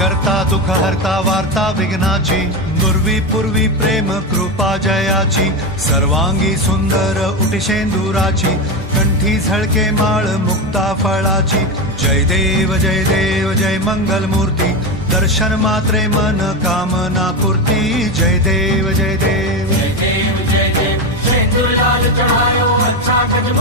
करता दुःख हरता वार्ता विघ्नाची, दुर्वी पूर्वी प्रेम कृपा जयाची, सर्वांगी सुंदर उटिशेंदुराची, कंठी झळके माळ मुक्ता फळाची. जय देव जय मंगल मूर्ती, दर्शन मात्रे मन कामना पूर्ती. जय देव जय देव शेंदूर लाल चढ़ायो अच्छा